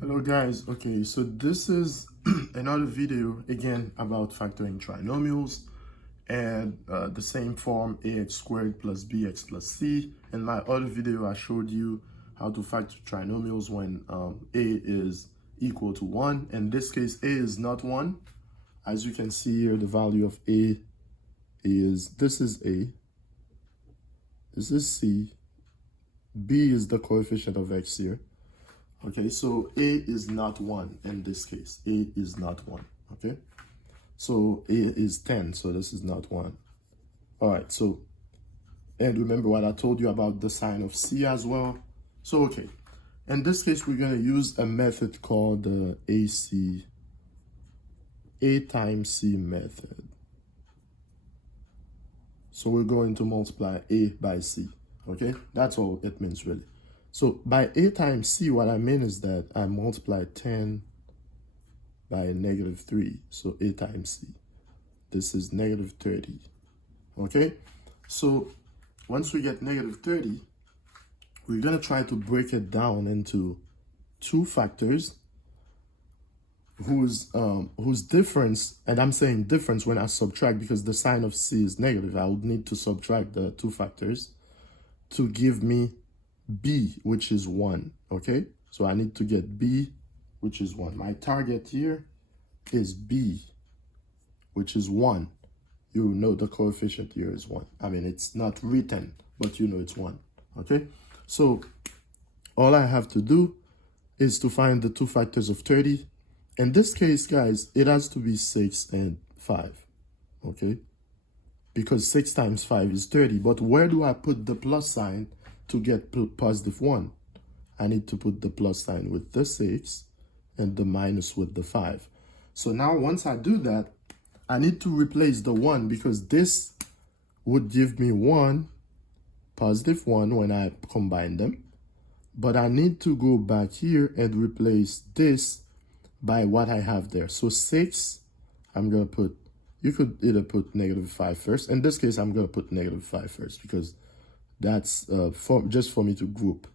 Hello guys, okay, so this is another video again about factoring trinomials and the same form ax squared plus bx plus c. In my other video I showed you how to factor trinomials when a is equal to 1. In this case a is not 1. As you can see here, the value of a is, this is a, this is c, b is the coefficient of x here. Okay, so a is not 1 in this case. A is not 1, okay? So a is 10, so this is not 1. All right, so, and remember what I told you about the sign of c as well. So, okay, in this case, we're going to use a method called the A times c method. So we're going to multiply a by c, okay? That's all it means, really. So by a times c, what I mean is that I multiply 10 by -3. So a times c. This is -30. Okay? So once we get -30, we're going to try to break it down into two factors whose difference, and I'm saying difference when I subtract because the sign of c is negative. I would need to subtract the two factors to give me b, which is 1, okay? So I need to get b, which is 1. My target here is b, which is 1. You know the coefficient here is 1. I mean, it's not written, but you know it's 1, okay? So all I have to do is to find the two factors of 30. In this case, guys, it has to be 6 and 5, okay? Because 6 times 5 is 30. But where do I put the plus sign to get +1? I need to put the plus sign with the 6 and the minus with the 5. So now once I do that, I need to replace the 1 because this would give me 1, +1 when I combine them. But I need to go back here and replace this by what I have there. So 6, I'm going to put, you could either put -5 first. In this case, I'm going to put -5 first because that's just for me to group.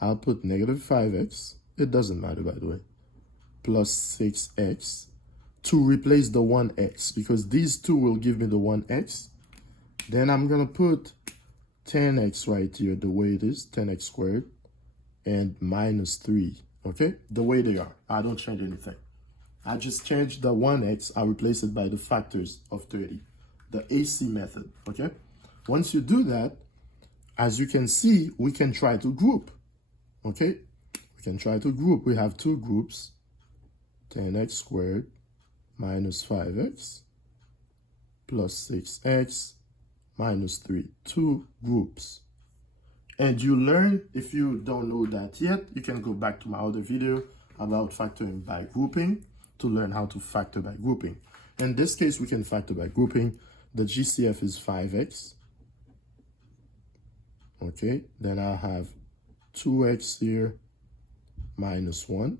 I'll put -5x, it doesn't matter by the way, plus 6x to replace the 1x because these two will give me the 1x. Then I'm going to put 10x right here the way it is, 10x squared, and -3, okay? The way they are. I don't change anything. I just change the 1x, I replace it by the factors of 30, the AC method, okay? Once you do that, as you can see, we can try to group, okay? We can try to group. We have two groups, 10x squared minus 5x plus 6x minus 3, two groups. And you learn, if you don't know that yet, you can go back to my other video about factoring by grouping to learn how to factor by grouping. In this case, we can factor by grouping. The GCF is 5x. Okay, then I'll have 2x here minus 1.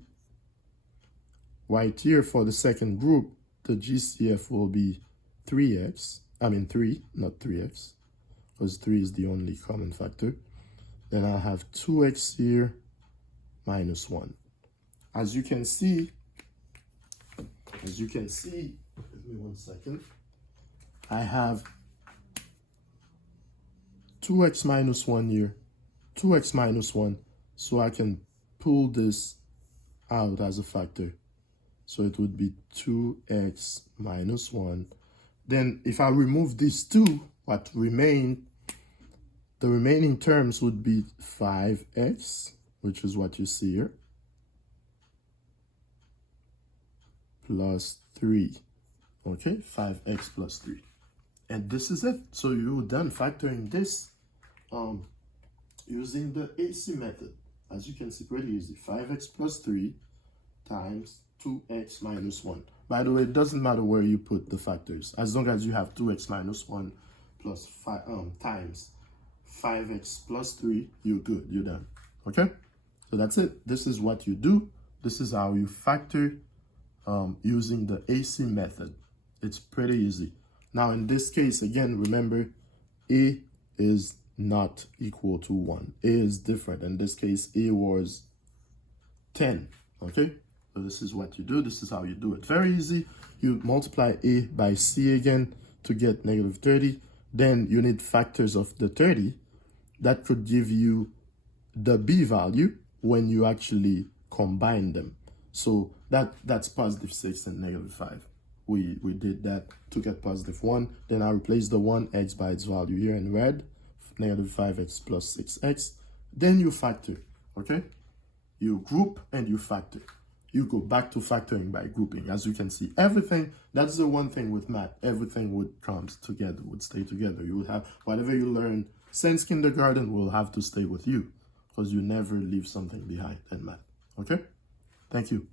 Right here for the second group, the GCF will be 3x. I mean 3, not 3x, because 3 is the only common factor. Then I'll have 2x here minus 1. As you can see, give me 1 second. I have 2x minus 1 here, 2x minus 1, so I can pull this out as a factor. So it would be 2x minus 1. Then if I remove these two, what remain, the remaining terms would be 5x, which is what you see here, plus 3. Okay, 5x plus 3. And this is it. So you're done factoring this using the AC method. As you can see, pretty easy. 5x plus 3 times 2x minus 1. By the way, it doesn't matter where you put the factors. As long as you have 2x minus 1 plus 5 times 5x plus 3, you're good. You're done. Okay? So that's it. This is what you do. This is how you factor using the AC method. It's pretty easy. Now, in this case, again, remember, a is not equal to 1. A is different. In this case, a was 10. Okay, so this is what you do. This is how you do it. Very easy. You multiply a by c again to get negative 30. Then you need factors of the 30 that could give you the b value when you actually combine them. So that's positive 6 and negative 5. We did that to get positive 1. Then I replace the 1 x by its value here in red, negative 5x plus 6x. Then you factor, okay? You group and you factor. You go back to factoring by grouping. As you can see, everything, that's the one thing with math, everything would come together, would stay together. You would have, whatever you learn since kindergarten will have to stay with you, because you never leave something behind in math, okay? Thank you.